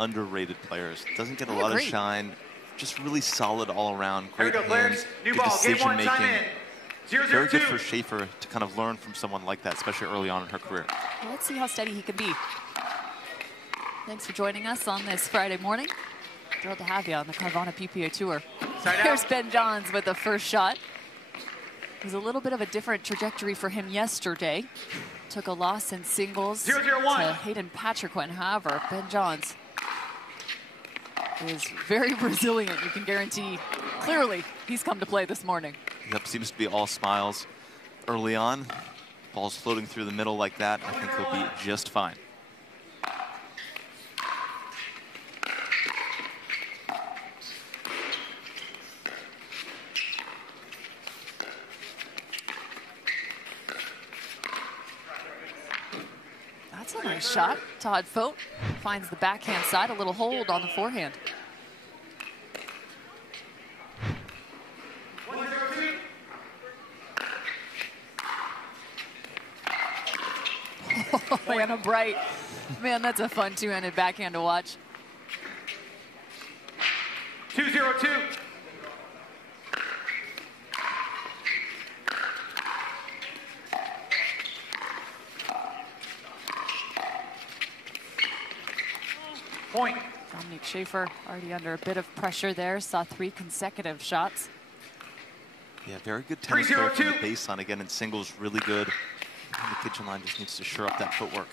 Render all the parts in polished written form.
underrated players. Doesn't get a lot of shine. Just really solid all around. Great hands, good decision making. Very good for Schaefer to kind of learn from someone like that, especially early on in her career. Well, let's see how steady he can be. Thanks for joining us on this Friday morning. Thrilled to have you on the Carvana PPA Tour. Here's Ben Johns with the first shot. It was a little bit of a different trajectory for him yesterday. Took a loss in singles to Hayden Patriquin. However, Ben Johns is very resilient. You can guarantee clearly he's come to play this morning. Yep, seems to be all smiles early on. Ball's floating through the middle like that. I think he'll be just fine. That's a nice shot. Todd Fote finds the backhand side, a little hold on the forehand. Anna Bright. Man, that's a fun two-handed backhand to watch. 2-0-2. Point. Dominique Schaefer already under a bit of pressure there. Saw 3 consecutive shots. Yeah, very good tennis player from the baseline. Again, in singles, really good. And the kitchen line just needs to shore up that footwork.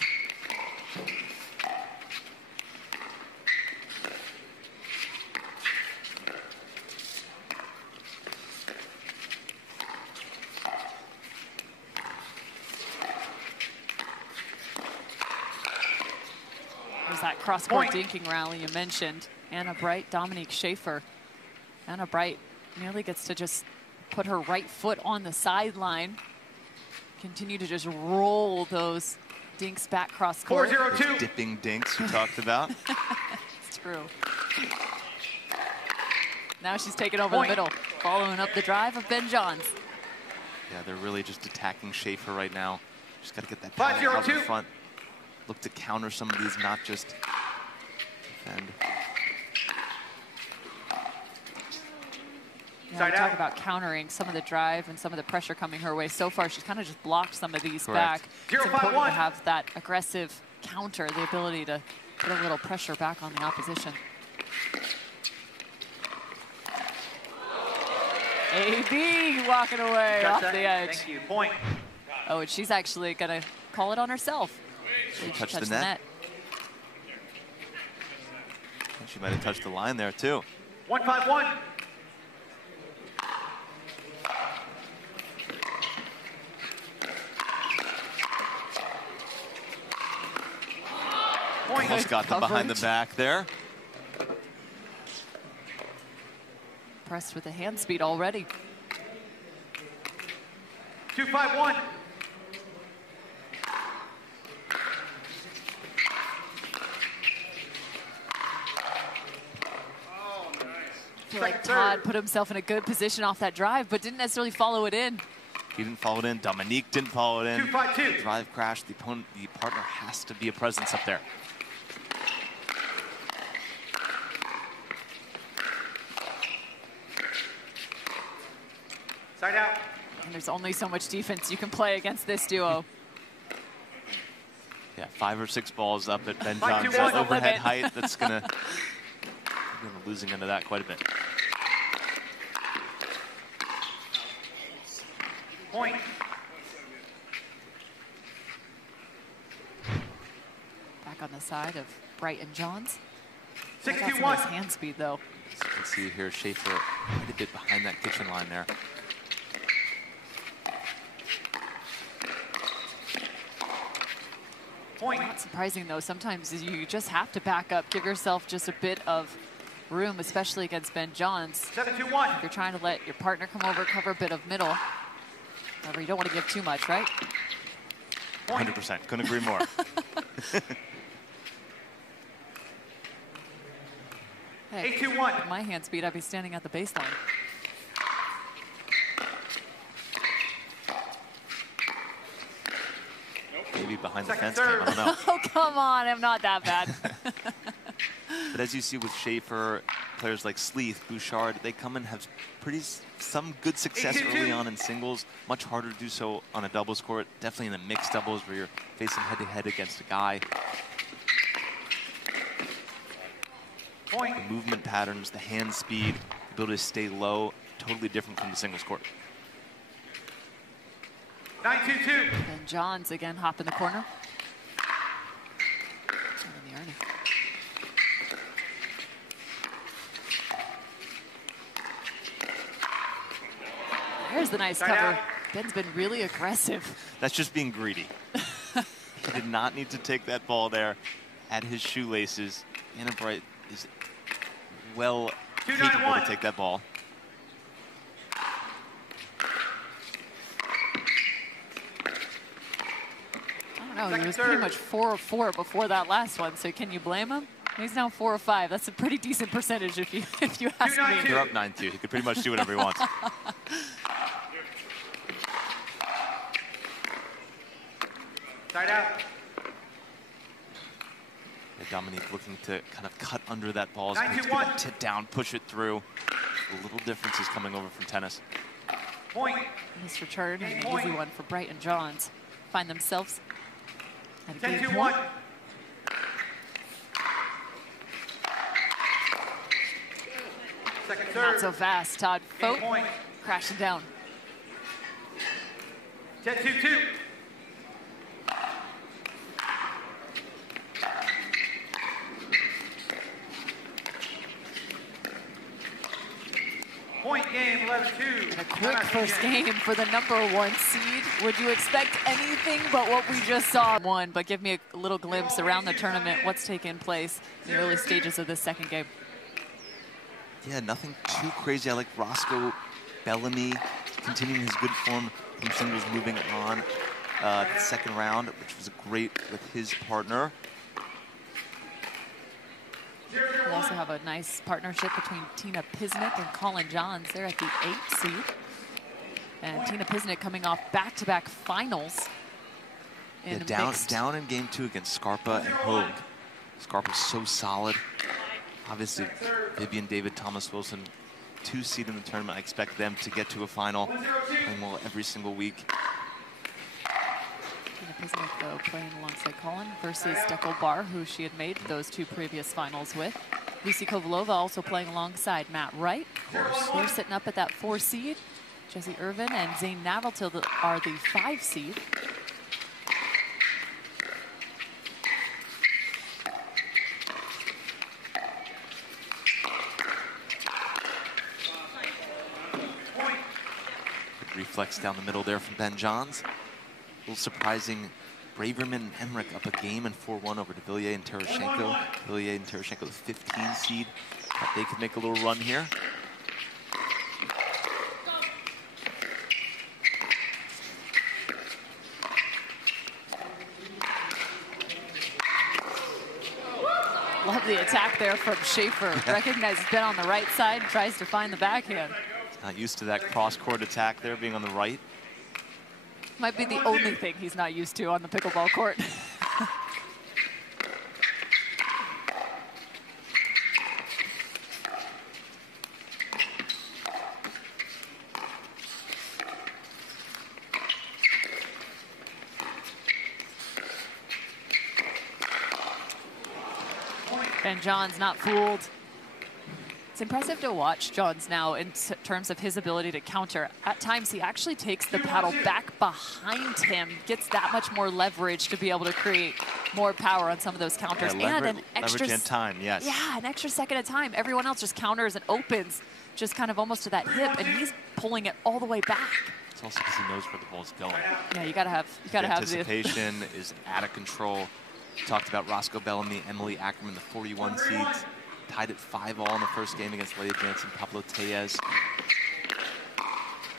There's that cross-court dinking rally you mentioned. Anna Bright, Dominique Schaefer. Anna Bright nearly gets to just put her right foot on the sideline. Continue to just roll those dinks back cross court. 4-0-2. Those dipping dinks you talked about. It's true. Now she's taking over the middle, following up the drive of Ben Johns. Yeah, they're really just attacking Schaefer right now. Just got to get that power out in front. Look to counter some of these, not just defend. Yeah, we talk about countering some of the drive and some of the pressure coming her way. So far, she's kind of just blocked some of these back. It's important to have that aggressive counter, the ability to put a little pressure back on the opposition. AB walking away off the edge. Thank you. Point. Oh, and she's actually going to call it on herself. She touched the net. And she might have touched the line there, too. 1-5-1. Almost got them behind the back there. Pressed with the hand speed already. 2-5-1. I feel like Todd put himself in a good position off that drive, but didn't necessarily follow it in. He didn't follow it in. Dominique didn't follow it in. 2-5-2. The drive crash. The partner has to be a presence up there. Side out. And there's only so much defense you can play against this duo. Yeah, 5 or 6 balls up at Ben Johns' overhead height. That's gonna losing into that quite a bit. Point. Back on the side of Bright and Johns. 6-2-1. Hand speed though. As you can see here, Schaefer quite a bit behind that kitchen line there. Point. Not surprising though. Sometimes you just have to back up, give yourself just a bit of room, especially against Ben Johns. 7-2-1. If you're trying to let your partner come over, cover a bit of middle. However, you don't want to give too much, right? 100%. Couldn't agree more. Hey, 8-2-1. with my hand speed, I'd be standing at the baseline. Maybe behind the fence cam, I don't know. Oh, come on, I'm not that bad. But as you see with Schaefer, players like Sleeth, Bouchard, they come and have some good success early on in singles. Much harder to do so on a doubles court. Definitely in the mixed doubles where you're facing head-to-head against a guy. Point. The movement patterns, the hand speed, the ability to stay low, totally different from the singles court. 9-2-2. And Johns again hop in the corner. And in the Ernie. There's the nice cover. Ben's been really aggressive. That's just being greedy. He did not need to take that ball there at his shoelaces. Anna Bright is well capable to take that ball. I don't know, he was pretty much 4 of 4 before that last one, so can you blame him? He's now 4 of 5. That's a pretty decent percentage if you ask me. You're up 9-2. He could pretty much do whatever he wants. Side out. Yeah, Dominique looking to kind of cut under that ball. To get that tip down, push it through. A little differences coming over from tennis. Point. Nice return and an easy one for Bright and Johns. Find themselves at a 10-2-1. Second serve. Not so fast. Todd Fote crashing down. 10-2-2. Point game, 11-2. And a quick first game for the #1 seed. Would you expect anything but what we just saw? One, but give me a little glimpse around the tournament, what's taking place in the early stages of this second game. Yeah, nothing too crazy. I like Roscoe Bellamy continuing his good form from singles, moving on the second round, which was great with his partner. We also have a nice partnership between Tina Pisnik and Colin Johns. They're at the 8th seed. And Tina Pisnik coming off back-to-back finals. In down in game 2 against Scarpa and Hogue. Scarpa's so solid. Obviously, Vivian David, Thomas Wilson, 2 seed in the tournament. I expect them to get to a final, playing well every single week. Tina Pisnik, though, playing alongside Colin versus Dekel Bar, who she had made those 2 previous finals with. Lucy Kovalova also playing alongside Matt Wright. Of course. They're sitting up at that 4 seed. Jesse Irvin and Zane Navratil are the 5 seed. Good reflex down the middle there from Ben Johns. A little surprising, Braverman and Emmerich up a game in 4-1 over de Villiers and Tereshchenko. Villiers and Tereshchenko, the 15 seed. Thought they could make a little run here. Love the attack there from Schaefer. Recognizes Ben on the right side, tries to find the backhand. Not used to that cross-court attack there, being on the right. Might be the only thing he's not used to on the pickleball court. And Johns not fooled. It's impressive to watch Johns now in terms of his ability to counter. At times, he actually takes the paddle back behind him, gets that much more leverage to be able to create more power on some of those counters. Yeah, and an extra leverage and time, yes. Yeah, an extra second of time. Everyone else just counters and opens, just kind of almost to that hip, and he's pulling it all the way back. It's also because he knows where the ball's going. Yeah, you gotta have the anticipation is out of control. We talked about Roscoe Bellamy, Emily Ackerman, the 41 seeds. Tied at 5-all in the first game against Leah Jansen, Pablo Tellez.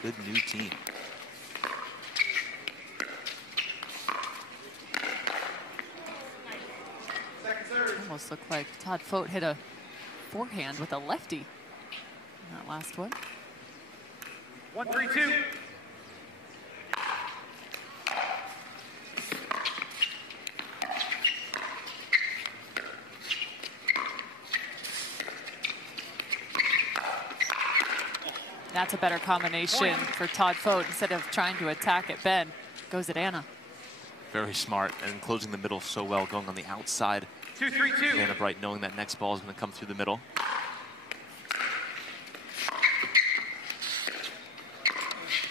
Good new team. Almost looked like Todd Fote hit a forehand with a lefty in that last one. 1-3-2. That's a better combination for Todd Fote. Instead of trying to attack at Ben, goes at Anna. Very smart and closing the middle so well, going on the outside. 2-3-2. Anna Bright knowing that next ball is going to come through the middle.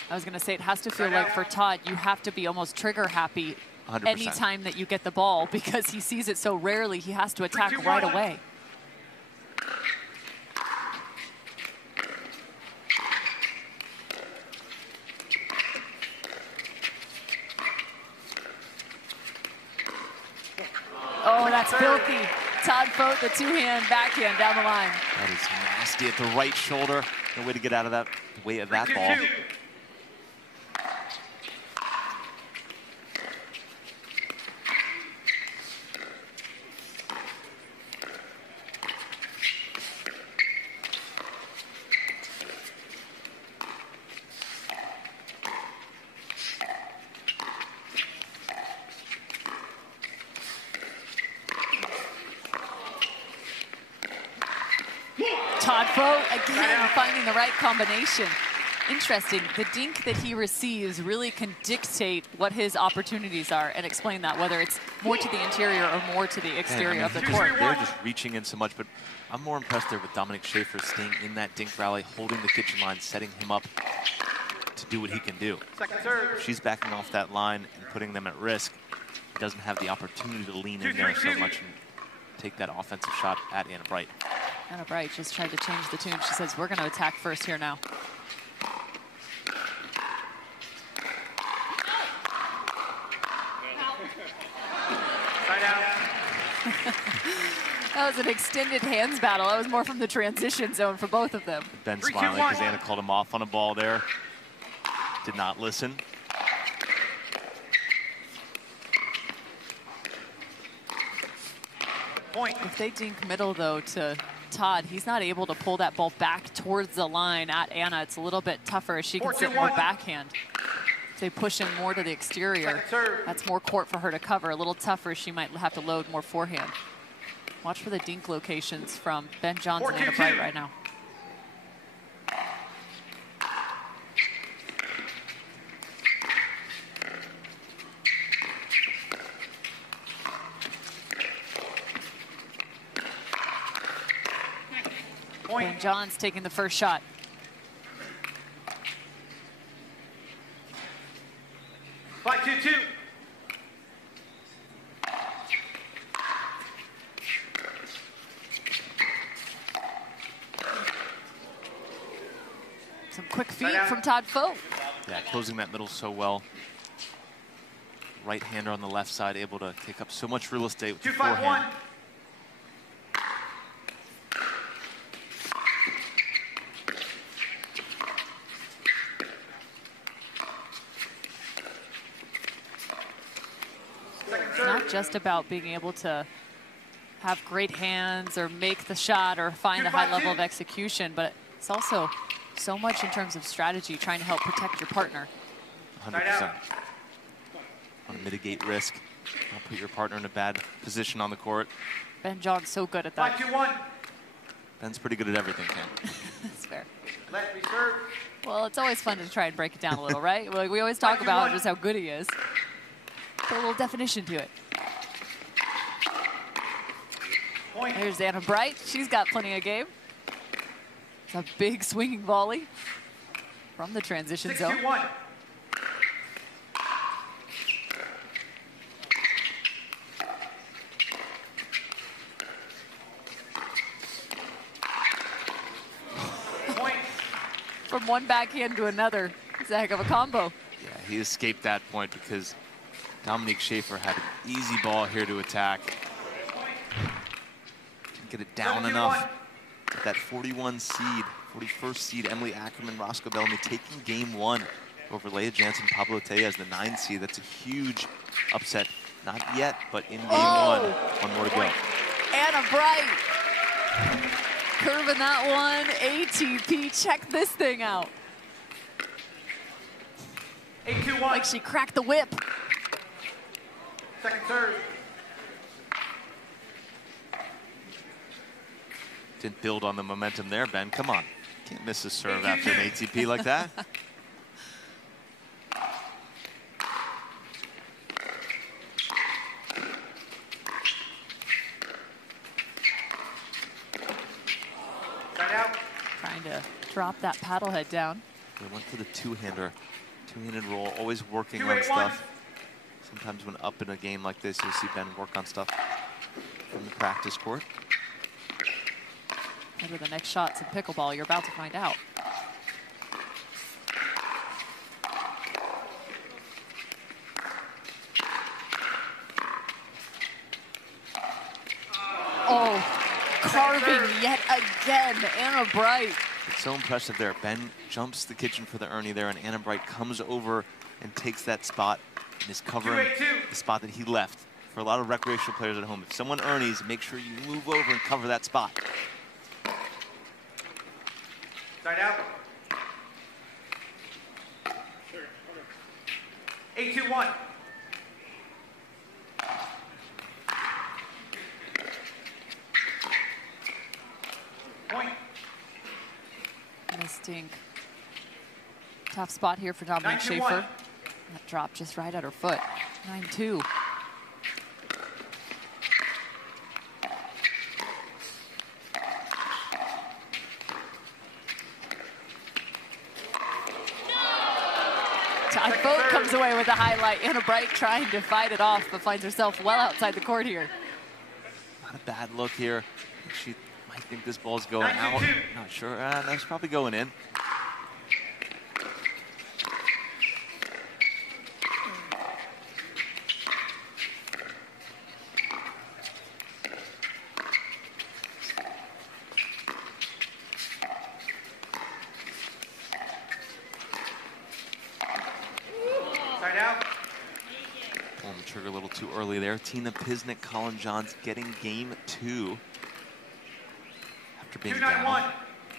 I was going to say, it has to feel like for Todd, you have to be almost trigger happy 100%. anytime that you get the ball, because he sees it so rarely, he has to attack 3, 2, right 1. away. Oh, that's filthy. Todd Fote, the two-hand backhand down the line. That is nasty at the right shoulder. No way to get out of that, the way of that ball. 3-2-2. Todd Fote, again, finding the right combination. Interesting, the dink that he receives really can dictate what his opportunities are, and explain that, whether it's more to the interior or more to the exterior of the court. They're just reaching in so much, but I'm more impressed there with Dominique Schaefer staying in that dink rally, holding the kitchen line, setting him up to do what he can do. Second serve. She's backing off that line and putting them at risk. He doesn't have the opportunity to lean in there so much and take that offensive shot at Anna Bright. Anna Bright just tried to change the tune. She says, we're going to attack first here now. Side out. That was an extended hands battle. That was more from the transition zone for both of them. Ben 3, 2, smiling 1. because Anna called him off on a ball there. Did not listen. Point. If they dink middle, though, to Todd, he's not able to pull that ball back towards the line at Anna. It's a little bit tougher as she can sit more 4-2-1. backhand. If they push him more to the exterior, Second serve. that's more court for her to cover. A little tougher, she might have to load more forehand. Watch for the dink locations from Ben Johns and Anna 4-2-2. Bright right now. Point. Ben Johns taking the first shot. Five, 2-2. Some quick feet Right out. from Todd Fote. Yeah, closing that middle so well. Right-hander on the left side, able to take up so much real estate with the 2-5-1. forehand. Second It's serve. not just about being able to have great hands or make the shot or find a high level of execution, but it's also so much in terms of strategy, trying to help protect your partner. 100%. Want to mitigate risk. Not put your partner in a bad position on the court. Ben John's so good at that. 5-2-1. Ben's pretty good at everything, Cam. That's fair. Let me serve. Well, it's always fun to try and break it down a little, right? Like we always talk about just how good he is. Put a little definition to it. Point. There's Anna Bright. She's got plenty of game. It's a big swinging volley from the transition zone. 6-2-1. Point. From one backhand to another. It's a heck of a combo. Yeah, he escaped that point because Dominique Schaefer had an easy ball here to attack. Didn't get it down 7-2-1. enough. But that 41 seed, 41st seed, Emily Ackerman, Roscoe Bellamy taking game one over Leah Jansen, Pablo Tejas, the 9 seed. That's a huge upset. Not yet, but in game one. One more to go. Anna Bright. Curving that one. ATP. Check this thing out. 8-2-1. Like she cracked the whip. Second serve. Didn't build on the momentum there, Ben. Come on. Can't miss a serve after an ATP like that. Trying to drop that paddle head down. They went for the two-handed roll, always working on stuff. Sometimes when up in a game like this, you'll see Ben work on stuff from the practice court. What are the next shots in pickleball? You're about to find out. Oh, carving yet again, Anna Bright. It's so impressive there. Ben jumps the kitchen for the Ernie there, and Anna Bright comes over and takes that spot and is covering the spot that he left. For a lot of recreational players at home, if someone Ernies, make sure you move over and cover that spot. Side out. 8-2-1. Point. Stink. Tough spot here for Dominique Schaefer. That drop just right at her foot. 9-2. Todd comes away with a highlight. Anna Bright trying to fight it off, but finds herself well outside the court here. Not a bad look here. She might think this ball's going out. Not sure. That's probably going in. Pulling the trigger a little too early there. Tina Pisnik, Colin Johns getting game 2. After being down,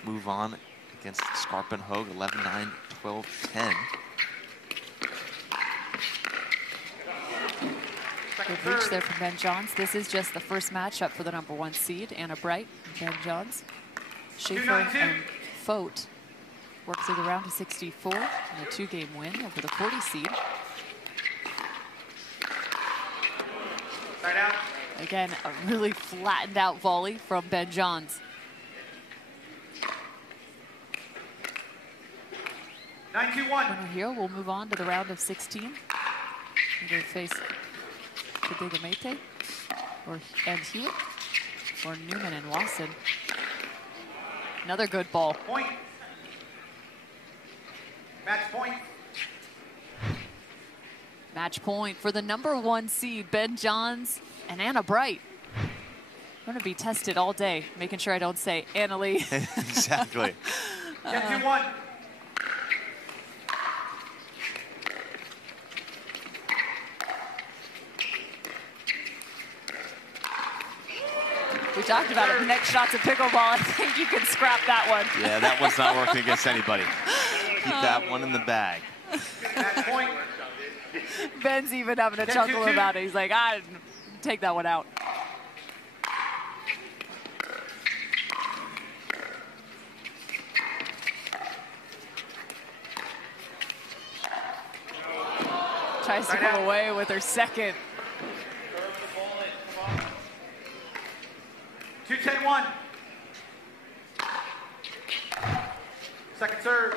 move on against Scarpa and Hogue, 11-9, 12-10. Good reach there from Ben Johns. This is just the first matchup for the #1 seed, Anna Bright and Ben Johns. Schaefer and Fote work through the round of 64 in a 2-game win over the 40 seed. Again, a really flattened out volley from Ben Johns. 9-2-1. Here we'll move on to the round of 16. Either face Kadigamete and Hewitt, or Newman and Wasson. Another good ball. Point. Match point. Match point for the #1 seed, Ben Johns and Anna Bright. I'm going to be tested all day, making sure I don't say Anna Lee. Exactly. 10-2-1. We talked about it. The next shots of pickleball, I think you can scrap that one. Yeah, that one's not working against anybody. Keep that one in the bag. Match point. Ben's even having a chuckle about it. He's like, I take that one out. Tries to come away with her second. 2-10-1. Second serve.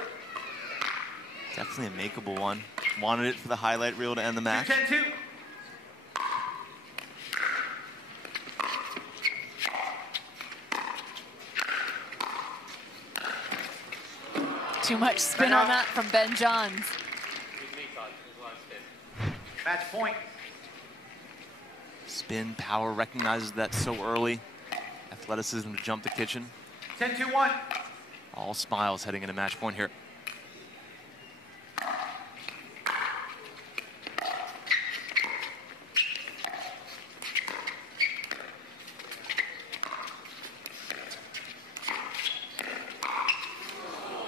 Definitely a makeable one. Wanted it for the highlight reel to end the match. 2-10-2. Too much spin on that from Ben Johns. Match point. Spin, power, recognizes that so early. Athleticism to jump the kitchen. 10-2-1. All smiles heading into match point here.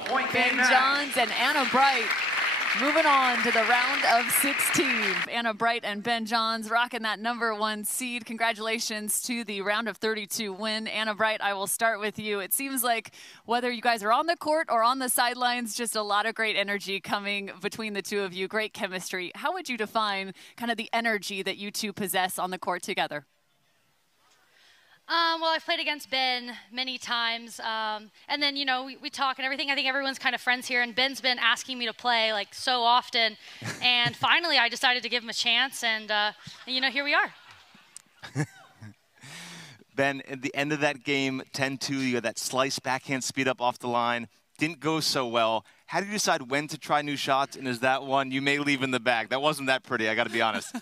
Point Ben game match. Johns and Anna Bright Moving on to the round of 16. Anna Bright and Ben Johns rocking that #1 seed. Congratulations to the round of 32 win. Anna Bright, I will start with you. It seems like whether you guys are on the court or on the sidelines, just a lot of great energy coming between the two of you. Great chemistry. How would you define kind of the energy that you two possess on the court together? Well, I've played against Ben many times, and then, you know, we talk and everything. I think everyone's kind of friends here, and Ben's been asking me to play, like, so often. And finally, I decided to give him a chance, and you know, here we are. Ben, at the end of that game, 10-2, you had that slice backhand speed up off the line. Didn't go so well. How do you decide when to try new shots, and is that one you may leave in the bag? That wasn't that pretty, I got to be honest.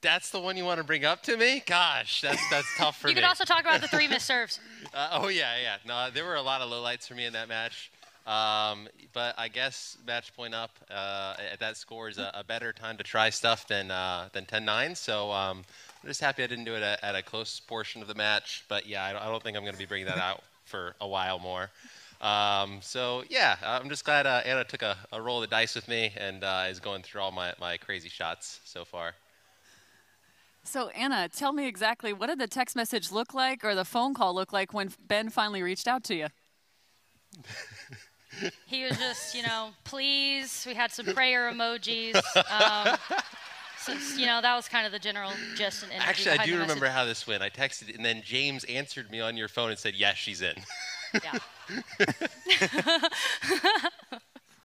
That's the one you want to bring up to me? Gosh, that's tough for me. You could also talk about the 3 missed serves. Oh, yeah. No, there were a lot of lowlights for me in that match. But I guess match point up at that score is a better time to try stuff than 10-9. So I'm just happy I didn't do it at a close portion of the match. But, yeah, I don't think I'm going to be bringing that out for a while more. So, yeah, I'm just glad Anna took a roll of the dice with me and is going through all my crazy shots so far. So, Anna, tell me exactly, what did the text message look like or the phone call look like when Ben finally reached out to you? He was just, you know, please. We had some prayer emojis. So, you know, that was kind of the general gist and energy. Actually, I do remember how this went. I texted, and then James answered me on your phone and said, yes, she's in. Yeah.